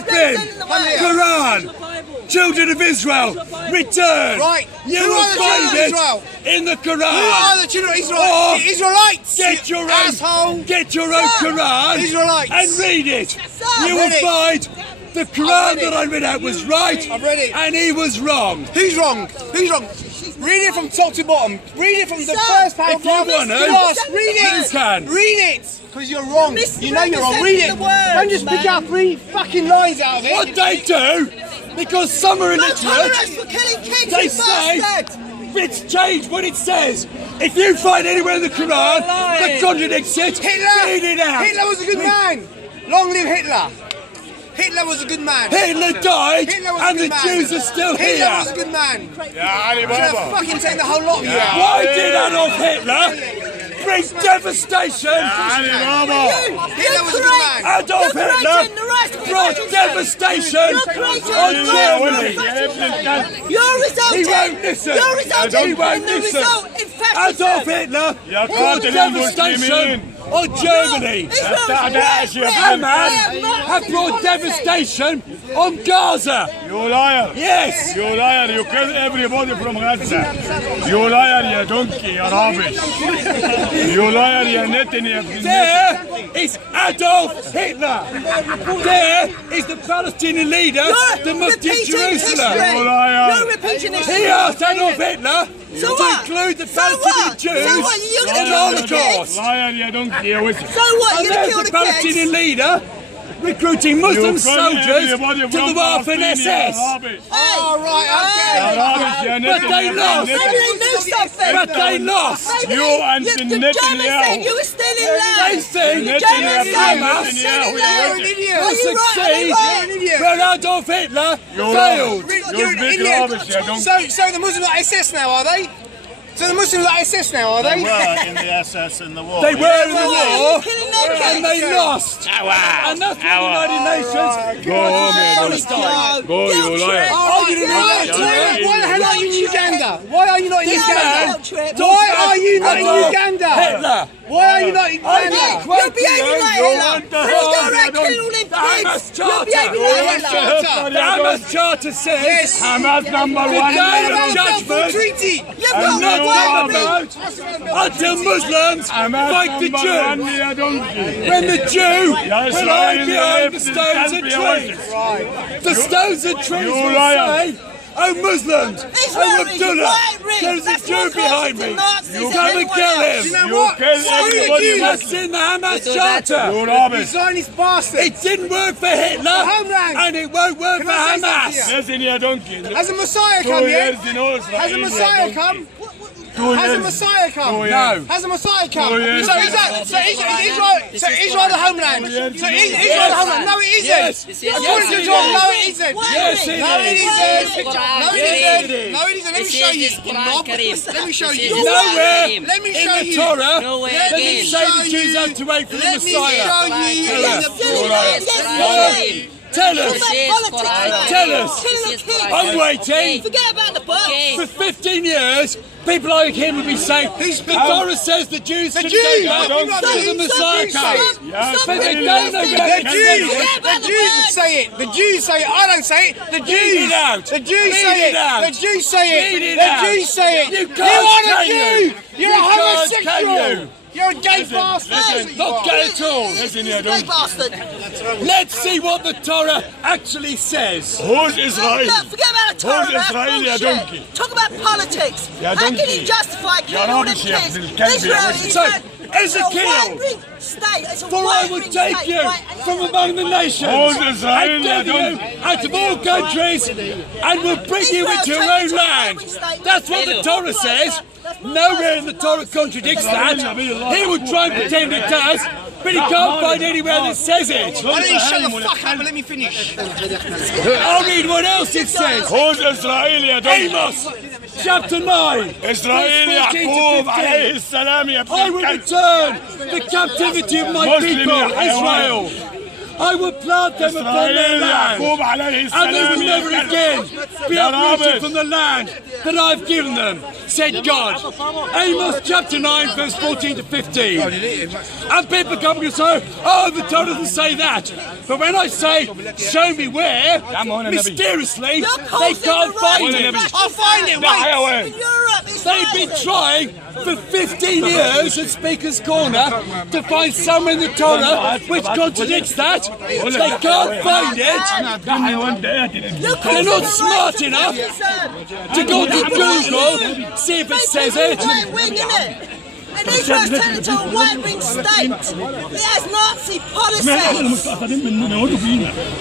type in Quran, children of Israel, return. Right. You will find it in the Quran. Who are the children of Israel? Israelites. Get your asshole. Get your own Quran Israelites. and read it. You will find the Quran that I read out was right. I've read it. And he was wrong. Who's wrong? Who's wrong? Read it from top to bottom. Read it from the first paragraph. If you want to, read it. You can. Read it. Because you're wrong. You know you're wrong. Read it. Don't just pick out 3 fucking lines out of it. What they do, because some are illiterate, they say it's changed what it says. If you find anywhere in the Quran that contradicts it, read it out. Hitler was a good man. Long live Hitler. Hitler was a good man. Hitler died, and the Jews are still here. Hitler was a good man. Yeah, Ali Should have Baba. fucking taken the whole lot of you out. Why did Adolf Hitler bring devastation? Ali Baba. Hitler was a good man. Adolf Hitler brought devastation on Germany. You're resulting. He won't listen. You're resulting He won't in the listen. result in fascism. Adolf Hitler brought devastation on Germany. Hamas have brought devastation on Gaza. You liar. Yes. You liar. You kill everybody from Gaza. You liar, you donkey, you rubbish. You liar, you Netanyahu. There is Adolf Hitler. There is the Palestinian leader, the Mufti of Jerusalem. You liar. You're repeating history. He asked Adolf Hitler to include the Palestinian Jews in the Holocaust. Liar, you donkey, you whistle. So what? And You're going to there's kill the the kids? Palestinian leader recruiting Muslim You soldiers everybody to from the Waffen Palestine, SS. you rubbish. Oh, right, okay. You rubbish, you But they lost. Maybe they knew something. But they lost. Maybe You and the Germans Netanyahu. said you were still in They land. think The Germans said you were Hamas still in Netanyahu, land. You're an idiot. Are you right? Are succeed you right? where Adolf Hitler You failed. You're an big idiot. rubbish, you donkey. So the Muslims are SS now, are they? So the Muslims are SS now, are they? They were in the SS in the war. They were in the Are war you killing their and kids? they lost. And that's what the United Nations Go home, you Palestine. Go, you liar. Oh, you didn't Why know the hell are you in Uganda? Why are you not in This Uganda? man Why are you not in Adolf Uganda? Hitler. Why are you not in I Uganda? did You're quote behaving you. like You Hitler. want the You go whole around killing all them the Hamas kids. You're Charter. behaving like Hitler. The Hamas Charter says Hamas number the one. day of Balfour judgment Treaty. You've And got you the are word. until Muslims fight the Jew. you donkey. When the Jew will Israel hide behind the left stones the and country. trees. The stones and trees You will liar. say, oh Muslims, oh Israel is Abdullah, right, Rick. there's a That's Jew more behind me. closer to Nazis You than come and anyone kill else. him. You know You what? kill Why everybody. That's in the Hamas Charter. You rubbish. Zionist bastard. It didn't work for Hitler, Homeland. and it won't work Can for I say something Hamas. to you? Listen, you donkey. Has a Messiah 2 come yet? years in Israel. Has a Messiah come? Has a Messiah come? No. Has a Messiah come? Oh, yes. So Israel the homeland. So Israel the homeland. No, it isn't. Yes. According to John, no, it isn't. Yes, it No, it is. isn't. No, it Yes, isn't. it is. No, it isn't. Let me show you. Knob. Let me show you. Nowhere Let me in show the you. Torah Nowhere does it again. say the Jews have to wait for the Let me show Messiah. you in the Tell us. Tell us. I'm waiting. Forget about the books. For 15 years, people like him would be saying, the Torah says the Jews should Jews, go back but we're until the Messiah comes. But they don't know where The Jews say it. The Jews say it. I don't say it. The Jews. it out. The Jews Read say it it. out. The Jews say Read it. it The out. Jews say it. You You can't, are a can Jew. you? You're You a can't, homosexual. can you? You're a gay bastard. Not gay at all. Listen, you Gay donkey. bastard. Let's see what the Torah actually says. Who's Israel? Look, forget about the Torah. Who's That's Israel, you bullshit. donkey? Talk about politics. You How can donkey. you justify killing all them rubbish, you kids? little Kelby, Israel you is So, a Ezekiel, wide-ring state. It's a for I will wide-ring take state. you Right, from among the nations Who's Israel, and you gather you donkey? out of all countries and will bring you into your own land. That's what the Torah says. Nowhere in the Torah contradicts that. He will try and pretend it does, but he can't find anywhere that says it. Why don't you shut the fuck up and let me finish? I'll read what else it says. Who's Israel, you donkey? Amos, chapter 9. إسرائيل يعقوب عليه السلام يا I ابن will الكلب. return the captivity of my Muslim people, ya hayawan. Israel. I will plant them upon their إسرائيل land, يعقوب عليه and they السلام will يا never كلب. again be يا uprooted رابط. from the land that I've given them, said God. Amos chapter 9, verse 14 to 15. And people come and say, oh, the Torah doesn't say that. But when I say, show me where, mysteriously, they can't find it. I'll find it, wait! In Europe, it's They've been trying for 15 years at Speaker's Corner to find somewhere in the Torah which contradicts that. They can't find it. They're not smart enough to go to Google, see if it says it. And Israel's turned into a right-wing state. It has Nazi policies.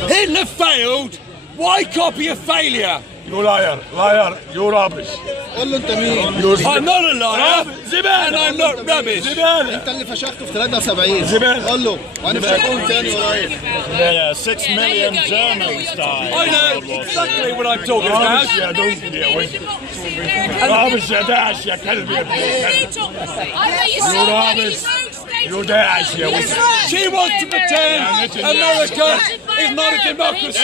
Hitler failed. Why copy a failure? You liar, you rubbish. قول له انت مين؟ I'm not a liar, and I'm not rubbish. انت اللي فشخته في 73. قول له وانا مش هقول تاني قريب. Yeah, 6 million Germans died. I know exactly what I'm talking about. رابش يا دونكي يا وجه. رابش يا داعش يا كلب يا you dash يا وجه. She wants to pretend America is not a democracy.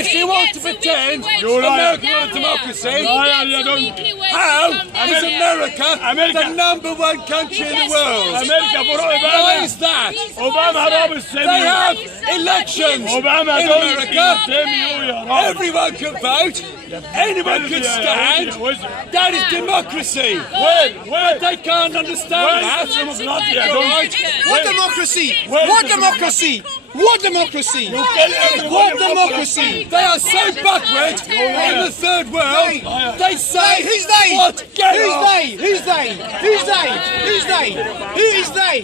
If she wants to pretend America is not a democracy, how is America the #1 country in the world? Why is that? They have elections in America. Everyone can vote. Anyone can stand. That is democracy. But they can't understand that. What democracy? What democracy? What democracy? What democracy? They are so backward in the third world. They say, Who's they? what? Get Who's off. they? Who's they? Who's they? Who's they? Who is they?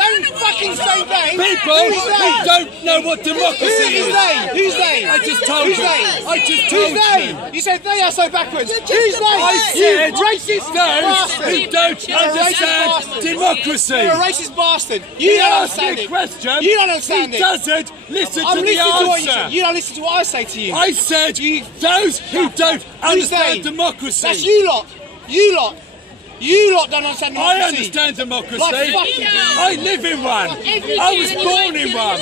Don't fucking say they. People Who's who they? don't know what Who democracy is is. they? Who's they? I just told Who's you. they? I just Who's told they? you. You said they are so backwards. Who's they? I said You racist those bastard. who don't You're a racist understand bastard. democracy. You're a racist bastard. He You don't asked me understand a it. question. You don't understand he it. doesn't listen I'm to the listening to what you say. answer. You don't listen to what I say to you. I said those who don't understand they? democracy. That's you lot. You lot. You lot don't understand democracy. I understand democracy. Like fucking I live in one. I was born in one.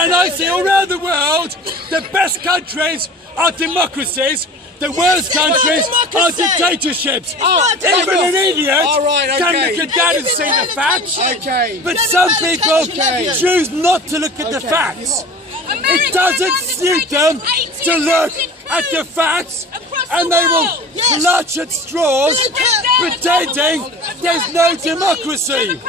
And I see all around the world, the best countries are democracies. The worst countries are dictatorships. Even an idiot All right, okay. can look at that and see the facts. Okay. But some people choose not to look at the Okay. facts. It doesn't suit them to look at the facts, and they will clutch at straws, pretending there's no democracy.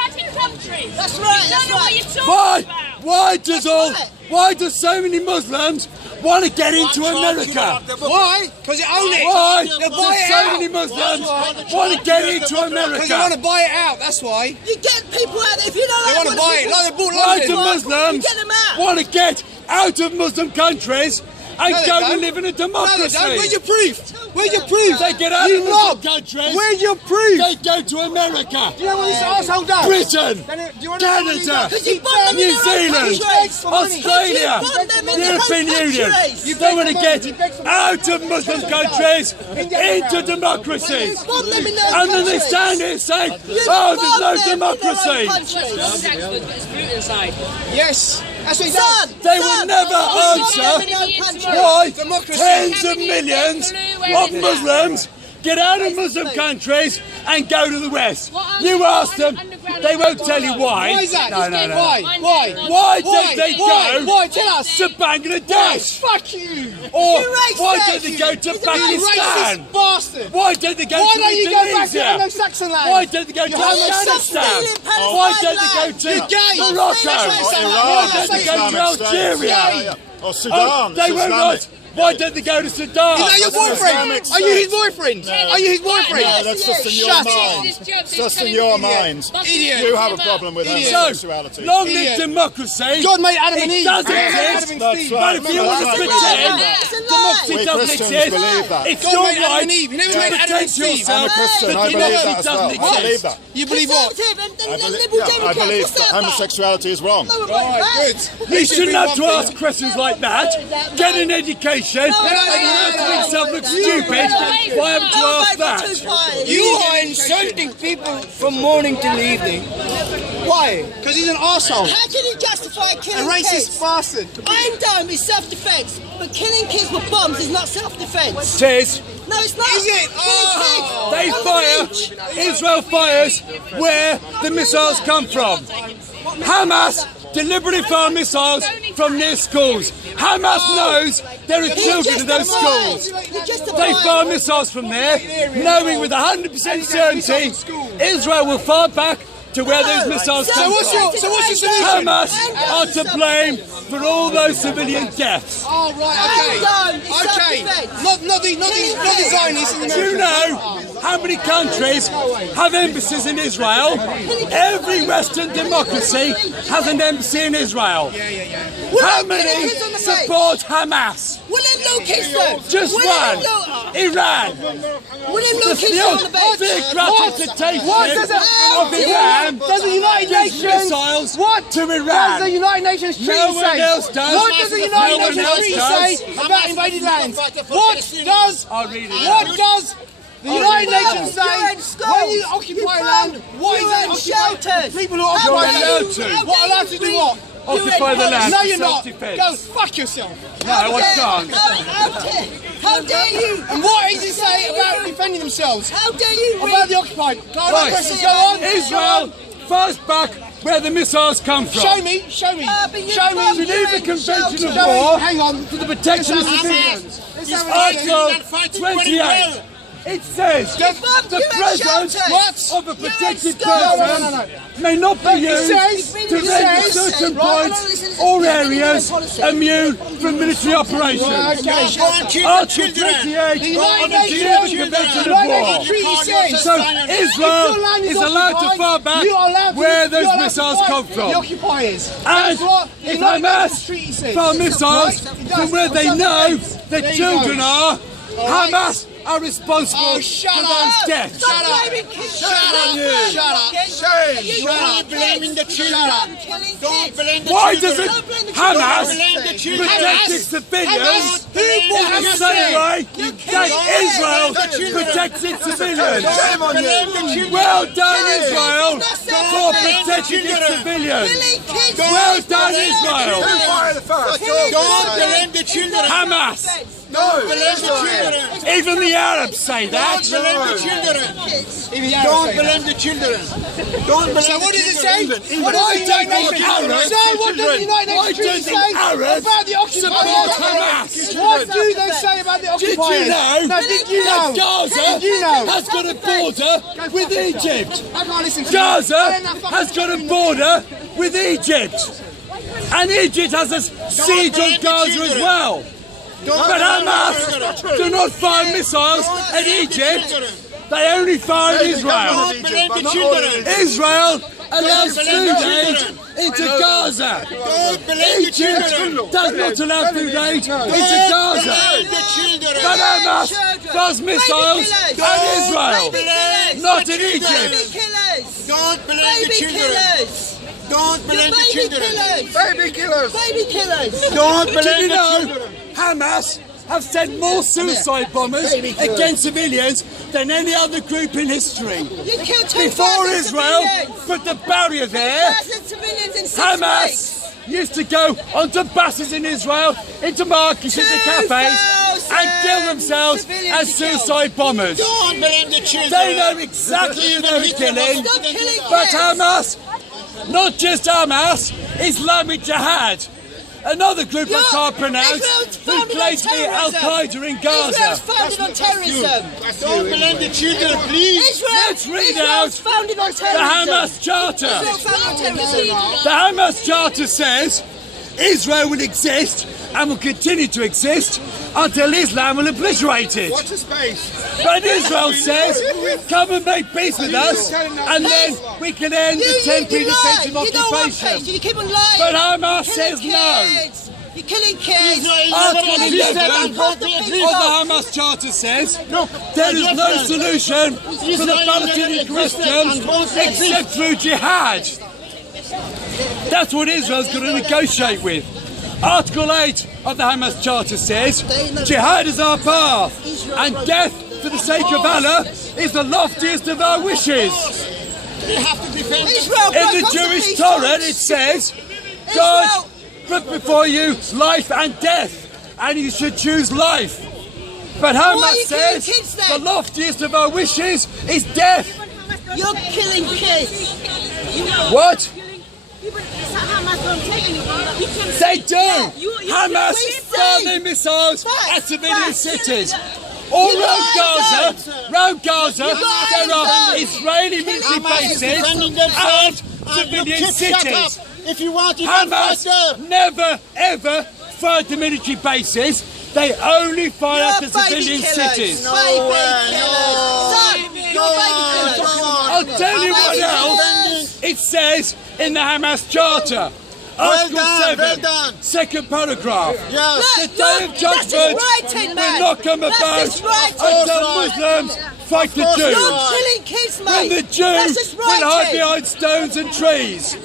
That's right, that's right. Why do so many Muslims want to get into America? Why? Because you own it. Why do They'll buy it so out. many Muslims want to get into Because they want America? to buy it out, that's why. You get people out there, if you don't They like want to buy it, like they bought Why do London. Muslims You get them out. want to get out of Muslim countries and No, they go don't. and live in a No, they don't. Where's democracy? your proof? Where's your proof? They get out You of Muslim knob. countries. Where's your proof? They go to America, Do you know what this asshole does? Britain, Do you want to know what he Canada, does? Because you bought them in New their own Zealand, countries. Australia, You bought them in their own European Union. countries. They want to You get beg for money. out of Muslim countries into democracies. Bought them in their own And then they countries. stand here saying, You oh, bought there's no them in their own democracy. countries. Yes. That's what he Son, does. They will never answer why Democracy. tens of millions of Muslims get out of Muslim countries and go to the West. You ask them, they won't tell you why. Why is that? No, no, no. Why? Why? Why don't they Why? go Why? Tell us. to Bangladesh? Fuck you. Or You racist. why don't they go to You Pakistan? racist bastard. Why don't they go Why to don't you go back to Indonesia? Anglo-Saxon land? Why don't they go to You homosexual. Afghanistan? Why don't they go to You're gay. Morocco? Why don't they go to Algeria? Or Sudan. They will not. Why don't they go to Sudan? Is that your boyfriend? Islamic Are you his State. boyfriend? Are you his boyfriend? No, that's just in your Shut mind. up. Just in your minds. Idiot. You have a problem with Idiot. homosexuality. Long Idiot. live democracy. God made Adam and It Eve. does God made exist. Adam and That's Steve. right. But if you want to Remember pretend that. democracy We doesn't Christians exist, believe that. it's God your made Adam right and Eve. You never to made Adam and protect Steve. yourself. I'm a Christian. that I believe democracy that as well. doesn't I believe exist. that. You believe what? I believe that homosexuality is wrong. Alright, good. You shouldn't have to ask questions like that. Get an education and you have to make yourself look stupid. Why haven't you asked that? You are insulting people from morning till evening. Why? Because he's an arsehole. How can you justify A killing racist kids? bastard. Iron Dome is self-defense, but killing kids with bombs is not self-defense. Tis. No, it's not. Is it? Oh. They fire, Israel fires where the missiles come from. Hamas deliberately fire missiles from near schools. Hamas knows there are children in those schools. They fire missiles from there, knowing with 100% certainty Israel will fire back to where those missiles come from. So what's your solution? Hamas are to blame for all those civilian deaths. Oh, right, okay. Not the Zionists in Do you know how many countries have embassies in Israel? Every Western democracy has an embassy in Israel. How many support Hamas? William Lucas, though. Just one. Iran. William The Lucas on the bench. theocratic dictatorship of Iran Does the United gives Nations missiles to What does the Iran. United Nations treaty No one say? else does. What does the United No one Nations else treaty does. say about invaded lands? I'll read it What out. does the United Nations You're in say schools. when you occupy land? What is You're it in occupied? shelters. People who occupy You're allowed to. What allowed to do what? Occupy the land No, for you're not. self-defense. Go fuck yourself. No, I can't. How dare you? And what does it say about defending themselves? How dare you? About the occupied? Can I Right. questions? Go on. Israel fires back where the missiles come from. Show me. but you Show me. can't Geneva do Convention of Show me. War Hang on. for the protection of civilians. Article 28. It says Just the presence of a protected No, person may not be used says- to it render says- certain Right, points or areas immune from military operations. Article 28 The of United the Geneva Nations Convention of United War. Nations treaty says So your Israel land is allowed to occupied, fire back you are allowed to- where you those are allowed to missiles fight come The from. occupiers. And That's what the if United Nations Hamas treaty says. fire missiles Right? It does. from where they Something know else. the There you children go. are, right. Hamas are responsible Oh, for shut those up. deaths. Stop Shut up. blaming kids. Shut up. Shame. Shut up. You Shut are up. blaming the children. Don't blame the Why children. doesn't Don't blame the Hamas children. protect its civilians in the same way that Israel protects its civilians? Well done, Israel, for protecting its civilians. Well done, Israel. Don't blame the children. Hamas. Don't blame the children. Even the Arabs say that. Don't blame the children. Don't blame the children. Don't blame So what the does it children. say? What Why does the don't United the Nations Arabs- say? What does the United Why Nations treaty don't the say Arabs about the support occupiers? Hamas? What do they say about the Did occupiers? you know No, did you that know? Gaza Did you know? has got a border with Egypt? I can't listen to Gaza has got a border with Egypt. And Egypt has a siege on Gaza as well. But Hamas do not fire missiles at Egypt. They only fire at Israel. Don't blame the children. Israel allows food aid into Gaza. Don't blame the Egypt children. does not allow food aid into Gaza. Blame the children. But Hamas fires missiles at Israel, not in Egypt. Don't blame the children. Don't blame the children. Baby killers. Don't Did blame you the know children. Hamas have sent more suicide bombers against civilians than any other group in history? You killed 2,000 Before Israel civilians. put the barrier there, 2,000 civilians in 6 Hamas weeks. used to go onto buses in Israel, into markets, into cafes, and kill themselves civilians as to kill. suicide bombers. Don't blame the children. They know exactly who they were killing. Stop killing But kids. Hamas, not just Hamas, Islamic Jihad, another group I can't pronounce, Israel's who founded claims to on be terrorism. Al-Qaeda in Israel's Gaza. founded on terrorism. Don't blame the children, please. Let's read out Israel's founded on The terrorism. Hamas Charter. Israel's founded on terrorism. The Hamas Charter says Israel will exist and will continue to exist until Islam will obliterate it. Watch the space. But Israel says, come and make peace with us, and then we can end the temporary defensive You don't want peace. occupation. You keep on lying. But Hamas Killing says no. kids. You're killing kids. Article Killing 11 kids. of the Hamas Charter says there is no solution for the Palestinian Christians except through jihad. That's what Israel's going to negotiate with. Article 8 of the Hamas Charter says jihad is our path and death for the sake of Allah is the loftiest of our wishes. We have to defend Israel In the broke Jewish peace Torah talks. it says, God Israel. put before you life and death, and you should choose life. But Why are Hamas you killing says kids the then? loftiest of our wishes is death. You're killing kids. What? Hamas won't take anything. We can They do. Hamas we fire say. their missiles Facts, at civilian facts. cities. All You around guys Gaza, there are don't. Israeli military Hamas is bases defending and themselves. civilian You kids, shut cities. up. If you want, you can fight Hamas there. never ever fired the military bases. They only fire at the civilian cities. Baby killers. Son, you're baby killers. I'll tell you what else it says in the Hamas Charter. Article done, 7, well done. second paragraph. Yes. The day of That's judgment his writing, will man. not come That's about his writing. until Right. Muslims fight the course Jews. You're not. killing kids, mate. When the That's Jews his will hide writing. behind stones and trees.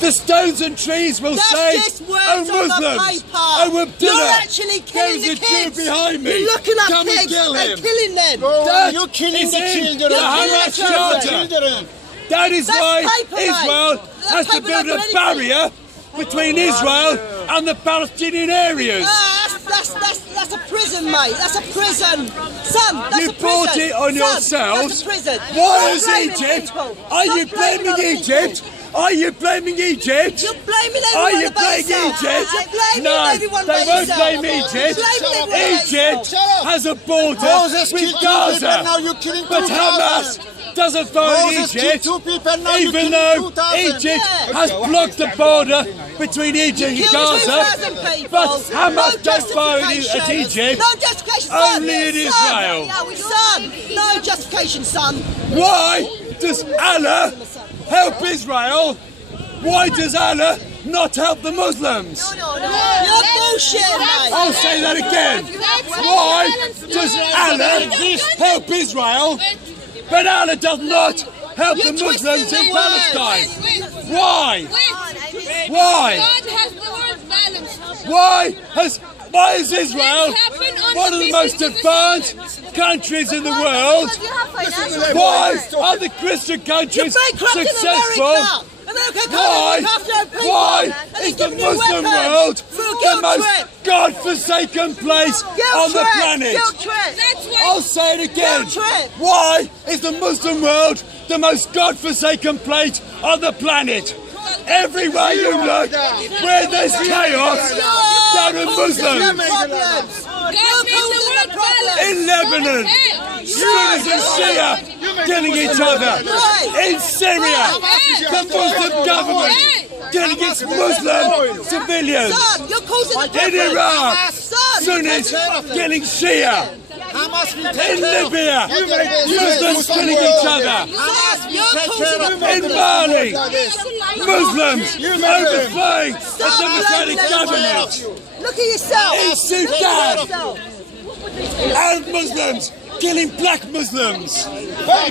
The stones and trees will That's say, just words oh on the Muslims, paper. oh Abdullah, You're actually killing there's the a Jew kids. behind me. You're looking up Come and kids kill him. and killing them. That You're killing is the in children. the You're killing Hamas the children. Charter. Children. That is That's why paper, mate. Israel That's has to paper build not a anything. barrier between Israel and the Palestinian areas. That's a prison, mate. That's a prison. Son, that's You a prison. brought it on Son, yourselves. That's a prison. Why Stop is blaming Egypt? people. Are Stop you blaming other Egypt? people. Are you blaming Egypt? You're blaming Are everyone you about blaming yourself. Egypt? You're blaming No, everyone they about won't yourself. blame You're Egypt. blaming everyone about Egypt yourself. has a border Moses with killed 2 people, now Gaza. you're killing But 2,000. Hamas doesn't fire Moses killed Egypt, 2 people, now you're even killing though 2,000. Egypt Yeah. has blocked the border between Egypt and Killed Gaza. 2,000 people. But No Hamas don't fire at justification. Egypt. No justification, Only son. in Son. Israel. Son, no justification, son. Why does Allah help Israel? Why does Allah not help the Muslims? You're bullshit, mate. I'll say that again. Why does Allah help Israel, but Allah does not help the You're Muslims twisting in the words. Palestine? Why? Why? God has the word balance. Why is Israel one of the most advanced countries in the world? Why are the Christian You're countries bankrupting successful? America. America can't Why? look after their people. Why And they're is the giving you Muslim weapons world for a the guilt most trip. God-forsaken place Guilt on the trip. planet? Guilt trip. That's why I'll say it again. Guilt trip. Why is the Muslim world the most God-forsaken place on the planet? Everywhere you look, where there's chaos, there are Muslims. God made the word balance. In Lebanon, Sunnis and Shia killing each other. In Syria, the Muslim government killing its Muslim civilians. Son, you're causing a In difference. Iraq, Son, Sunnis killing Shia. Hamas will In take care of Libya, it. Muslims killing each other. son, you're causing a In problem. Mali, Muslims overthrowing a Stop democratic blaming government. everyone. Look at yourself. In Look Sudan. at yourself. And Muslims killing black Muslims. Hey,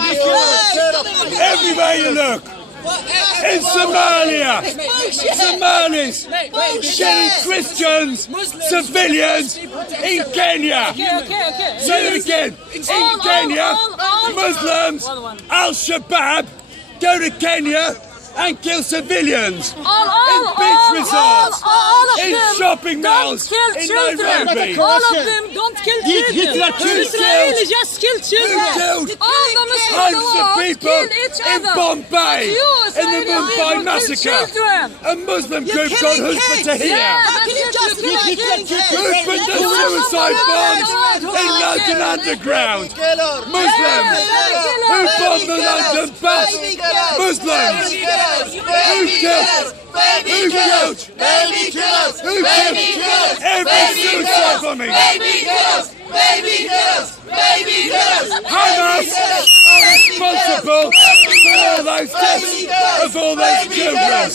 Everywhere you look. In Somalia, Somalis killing Christians, civilians. In Kenya, say it again. In Kenya, Muslims, Al-Shabaab go to Kenya and kill civilians. In beach resorts, in shopping malls, in Nairobi. All of them don't kill children. Hitler killed Israelis just kill children. Who killed All the Muslims hundreds in the of world people kill each in other. Bombay, You, in the Israelis, Mumbai don't kill massacre? children. A Muslim You're group called killing Hizb kids. Tahrir. Yeah. How can you justify killing kids? Who put the suicide bombs in London Underground? Muslims. Who bombed the London bus? Muslims. Who killed? Who killed? Baby killers! Who killed? Every suicide bombing. Hamas are responsible for all those deaths of all those children.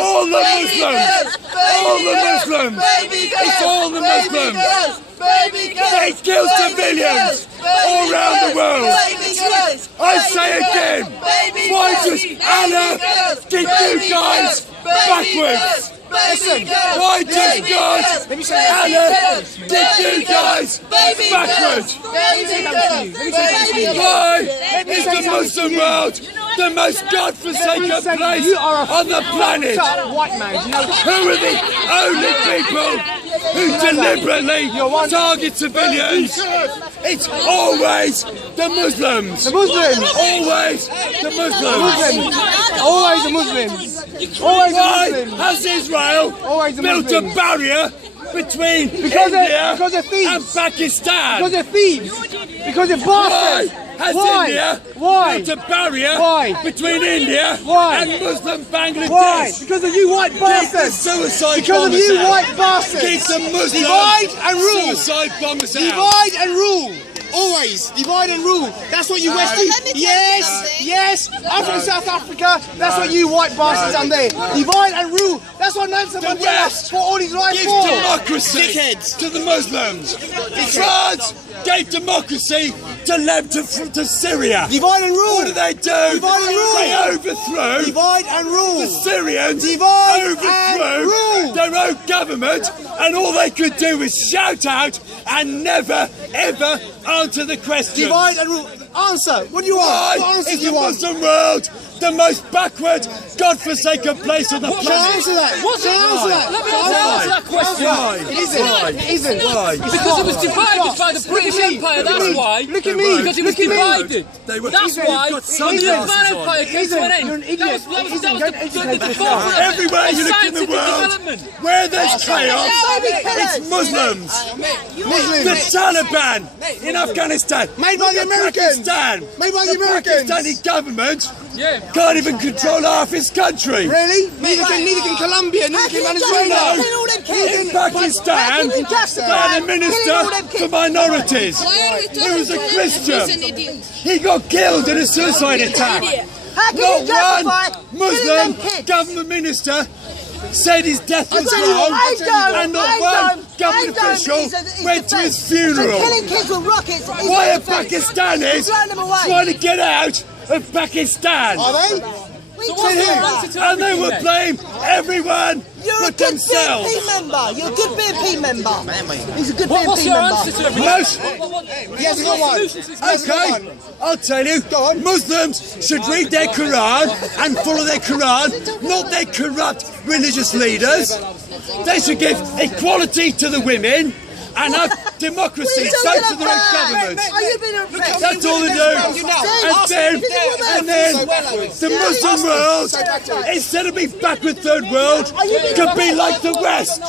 All the Muslims. All the Muslims. It's all the Muslims. They kill civilians all around the world. I say again, why does Allah keep you guys backwards? Why does God Allah keep you guys backwards? Why is the Muslim world the most godforsaken place You are a on the planet. white man. You know that? Who are the only people who deliberately target civilians? It's always the Muslims. The Muslims. Always the Muslims. Always the Muslims. Always Why the Muslims. has Israel Always the built a Muslims. barrier between Because India they're thieves. and Pakistan? Because they're thieves. Because they're Why bastards. has Why? India Why? built a barrier Why? between India Why? and Muslim Bangladesh? Why? Because of you white Keep the bastards. suicide Because of bombers you out. white bastards. Keep the Muslim Divide and rule. suicide bombers out. Divide and rule. Always. Divide and rule. That's what you West do. let me tell you Yes, something. yes. I'm from South Africa. That's what you white bastards done there. Divide and rule. That's what Nelson Mandela West fought all his life Give for. democracy to the Muslims. France gave democracy to Syria. Divide and rule. What do they do? Divide and rule. They overthrew Divide and rule. the Syrians. Divide overthrew and rule. their own government, and all they could do was shout out and never ever answer the question. Divide and rule. Answer. What do you want? Why What answer is do you the want? Muslim world the most backward, godforsaken place on the Shall I planet? answer that? What's Shall I answer that? Let me Shall I answer that question. Why? It isn't. It isn't. Why? Because it was divided by the British Empire, that's why. Look at me. Because it was Look at me. divided. They were- That's You've why got the sunglasses Ottoman on. Empire came to an end. You're an idiot. That was the Educate forefront yourself. of Everywhere you look in the scientific world, development. where there's chaos, it's killers. Muslims. Muslims. The Taliban in Afghanistan, Made by the Look at Americans. Pakistan. Made by the Americans. Pakistani government Yeah. can't even control half its country. Really? Neither can Colombia, neither can Venezuela. In Pakistan, they had a minister for minorities. He was a Christian. He got killed in a suicide attack. How can Not you justify one Muslim killing them kids? government minister said his death was tell you what, wrong, I don't, and not I one don't, government I don't. official He's went to his defense. funeral. So killing kids with rockets is Why a are defense. Pakistanis Throw them away. trying to get out of Pakistan? Are they? We what's took your them answer back. to And they everything will then? blame everyone You're a but good themselves. BNP member. You're a good BNP member. He's a good What's BNP your member. answer to everything? Most- Yes, go on. Okay, I'll tell you. Muslims should read their Quran and follow their Quran, not their corrupt religious leaders. They should give equality to the women and have democracy, so to their own government. Are you being oppressed? That's all they do. And then the Muslim world, instead of being backward third world, could be like the West.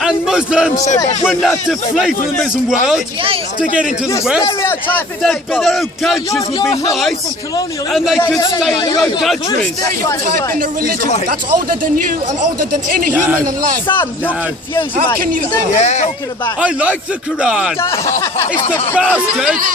And Muslims wouldn't have to flee from the Muslim world to get into the You're West. stereotyping Their own countries would be nice, and they could stay in their own countries. Stereotyping the religion that's older than you and older than any human alive. Son, you're confused, How mate. can you- You don't know what you're talking about. I like the Quran. It's the bastards.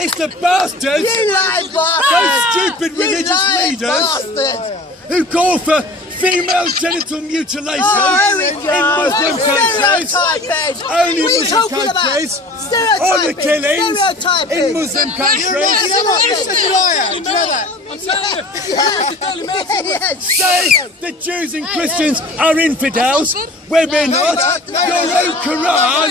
It's the bastards. You lying bastard. Those stupid You religious lying leaders bastard. who call for female genital mutilation Oh, here in we go. Muslim countries. Stereotyping. Only What are you Muslim talking about? countries. Stereotyping. Honor killings Stereotyping. in Muslim You countries. know what? You're such a liar. Do you know that? I'm telling you. Yes. Say the Jews and Christians are infidels when we're not. Your own Quran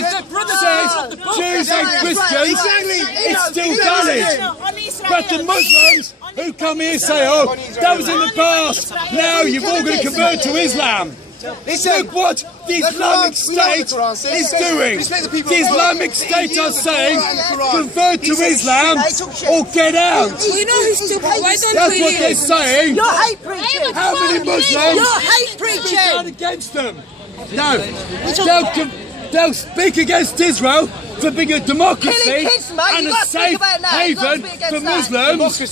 says Jews and Christians. It's still valid. But the Muslims who come here say, oh, that was in the past. Now you've all got to convert to Islam. Look what the Islamic State is doing. The Islamic State are saying, convert to Islam or get out. You know who's stupid? Why don't That's what they're saying. You're hate preaching. How many Muslims You're hate speak out preaching. against them? No. They'll speak against Israel for being a democracy Killing kids, mate. and You a gotta speak safe about it now. You gotta haven speak against for that. Muslims.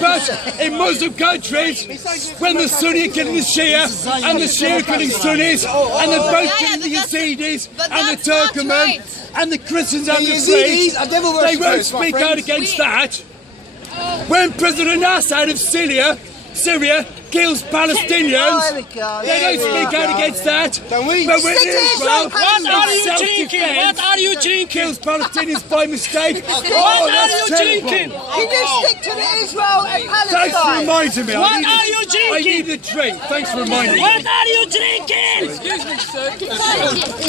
But in Muslim countries, when the Sunni are killing the Shia and the Shia are killing Sunnis and they're both killing the Yazidis and the Turkmen and the Christians and the Greeks, Yazidis are devil they won't worshippers, my speak out friends. against that. When President Assad of Syria kills Palestinians, we go. they don't speak out against that. Don't we? But when Stick to Israel, Israel, What are you self-defense, drinking? What are you drinking? kills Palestinians by mistake, What oh, are that's you terrible. drinking? Can you stick to the Israel and Thanks for Palestine? reminding me. What are you drinking? I need a drink. Thanks for reminding me. What are you drinking? Excuse me, sir.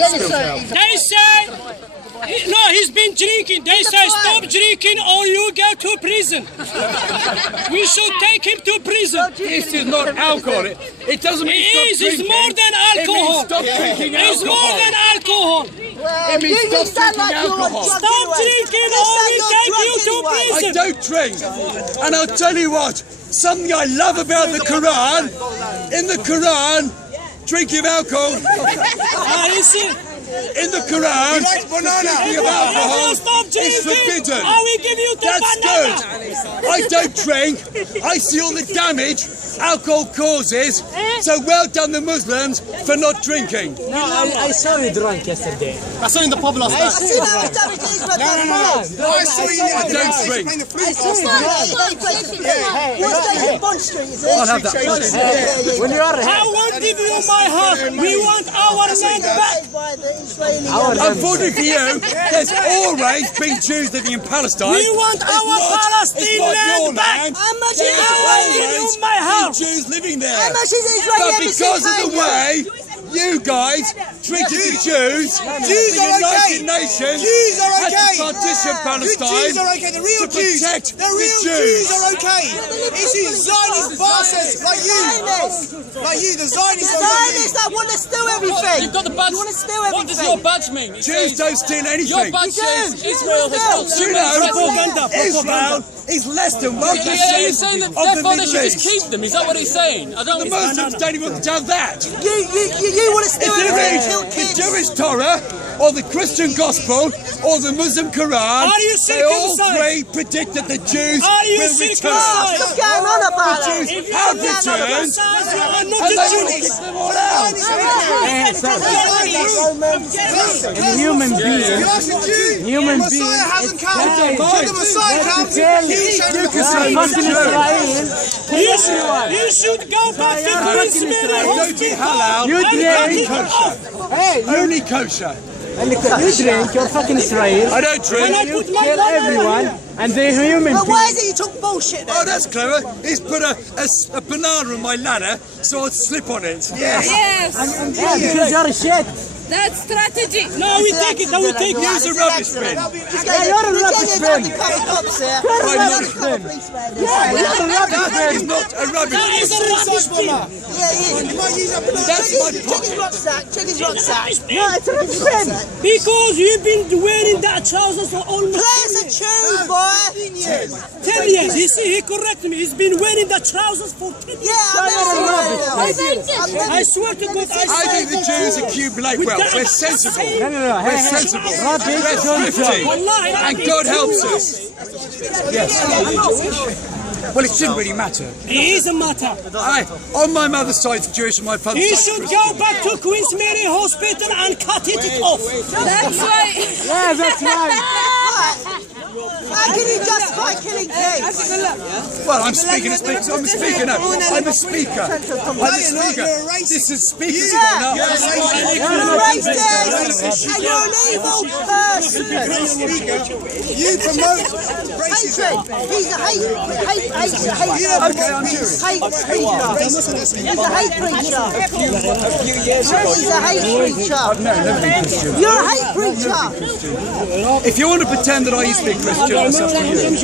Yes, sir. They say No, he's been drinking. They say stop drinking or you go to prison. We should take him to prison. This is not alcohol. It doesn't mean stop It's drinking. more than alcohol. It means stop drinking alcohol. It's more than alcohol. It means stop drinking alcohol. Stop drinking or we take you to I prison. don't drink. And I'll tell you what, something I love about the Quran, in the Quran, drinking of alcohol, in the Quran, drinking of alcohol is forbidden. I will give you the That's banana. good. I don't drink. I see all the damage alcohol causes. So well done the Muslims for not drinking. No, I saw you drunk yesterday. I saw you in the pub last night. I see how much damage Israel done. I saw you I don't drink. What's that in Bond Street, is it? I'll have that. When you are I won't give you my heart. We want our land back. By the Israeli Unfortunately for you, there's always been Jews living in Palestine. We want our Palestine land back. How much I will give you my heart. Jews living there. How much is Israeli But embassy because of the paying you? way you guys treated the Jews, Jews the are United okay. Nations Jews are had okay. to partition Palestine Jews are okay. The real to Jews. protect The real the Jews are okay. It's these Zionist bastards like you. Zionists. Like you, the Zionists are like Zionists that want to steal everything. You've got the badge. You want to steal What does everything. your badge mean? It Jews says, don't steal your anything. badge says Israel has got Do you know, Israel is less than 1% Yeah, you're saying that of the therefore they Middle should just East. keep them. Is that what he's saying? I don't. The Muslims don't even have that. You want to steal If you everything, read kill the kids. Jewish Torah, or the Christian Gospel, or the Muslim Quran, Are you they all circumcised? three predict that the Jews Are you will return. circumcised? What's going on about The that? Jews have returned, You are not and a they Jew. will kick them all out. human being. You ask the Jew. Human the being. Messiah hasn't come. Fine. When the Messiah comes, he shall You can come. say Fucking you're Jewish. Israel. You should go back to Queen's Mary I don't eat halal, You only drink. kosher. Hey, Only kosher. you drink. You're fucking Israel. I don't drink. You kill everyone, and they're human But why beings. is it you talk bullshit then? Oh, that's clever. He's put a banana on my ladder so I'd slip on it. Yes. Yes, Yeah, because you're a shit. that's strategy. No, we take it. We take it. Use a rubbish bin. you're a rubbish bin. You're a rubbish bin. I'm not. Yeah, you're a rubbish That is bin. not a rubbish That bin. is a rubbish bin. That's my pocket. Check his rucksack. No, it's a rubbish bin. Because you've been wearing that trousers for almost Players and choose, boy. 10 years. You see, he corrected me. He's been wearing the trousers for 10 years. Yeah, I swear to God, I think the Jews accumulate wealth. We're sensible. No. We're sensible. We're thrifty. And God helps us. Well, it shouldn't really matter. It is a matter. On my mother's side, Jewish, and my father's He side, should go back to Queen's Mary Hospital and cut it off. That's right. Yeah, that's right. How can you justify killing pigs? Well, I'm speaking. I'm a speaker now. I'm a speaker. I'm a speaker. This is speakers. Yeah. You're You're a racist and you're an evil person. You promote Hatred. racism. He's a hate preacher. Okay, I'm Jewish. Hate preacher. He's a hate preacher. He's a hate preacher. You're a hate preacher. If you want to pretend that I used to be a Christian, that's up to you. If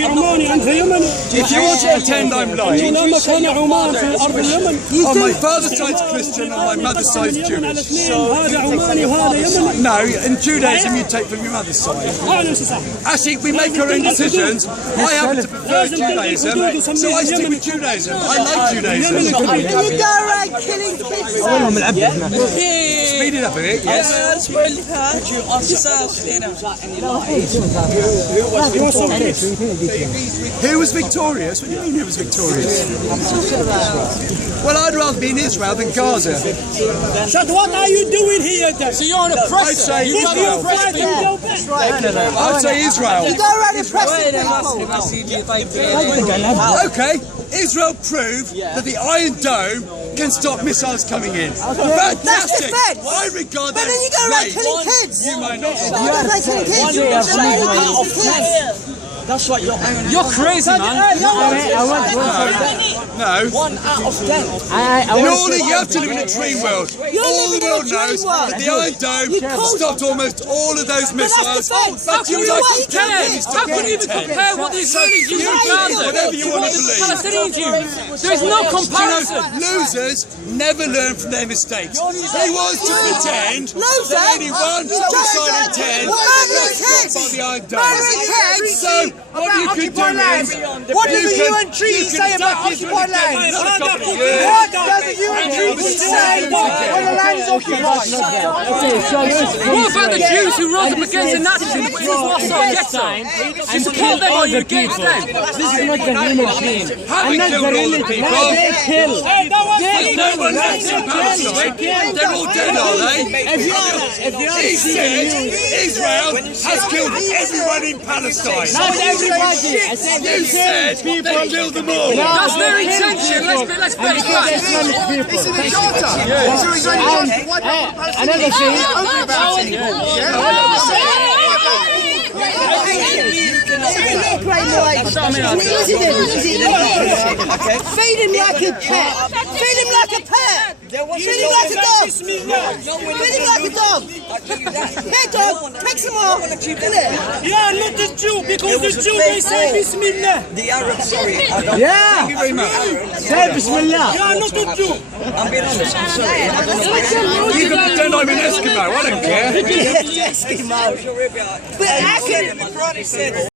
you want to pretend I'm lying, on my father's side's Christian, on my mother's side's Jewish. No, in Judaism you take from your mother's side. Actually, we make our own decisions. I happen to prefer Judaism, so I stick with Judaism. I like Judaism. You go around killing kids. Speed it up a bit, yes. Who was victorious? What do you mean who was victorious? Well, I'd rather be in Israel than Gaza. So what are you doing here then? So you're an oppressor. I'd say You Israel. fight and go back. I'd say Israel. You go around oppressing people. Okay, Israel proved that the Iron Dome can stop missiles coming in. Fantastic! defense. I regard But that then you go as around great. killing kids. You might not. You go around killing kids. That's right, You're crazy, man. No. 1 out of 10. You have to live in a dream world. All the world knows that the Iron Dome stopped almost all of those missiles. How can you even compare what the Israelis use in Gaza? Whatever you want to believe. Palestinians use? There is no comparison. Losers never learn from their mistakes. He wants to pretend that only one decided 10 was dropped by the Iron Dome. So what you could do is, What does the UN treaty say about occupied land? What does the UN treaty say when the land is occupied? What about the Jews who rose up against the Nazis in the Warsaw Ghetto? You support them or you against them? This is not the human being. having killed all the people, They kill. there's no one left in Palestine. They're all dead, are they? He said Israel has killed everyone in Palestine. Not everybody. I said You said they killed them all. That's their intention. Let's put it back. Islamic people. This is a charter. This is a charter. Why not Another thing. Feed him like a pet. Feed him like a pet. Feed him like a dog. Feed him like a dog. Hey dog, take some more. Yeah, not the Jew, because the Jew they say Bismillah. The Arab, sorry. Yeah. Thank you very much. Say Bismillah. Yeah, not the Jew. I'm being honest. I'm sorry. I don't know. You can pretend I'm an Eskimo, I don't care. Eskimo. But how can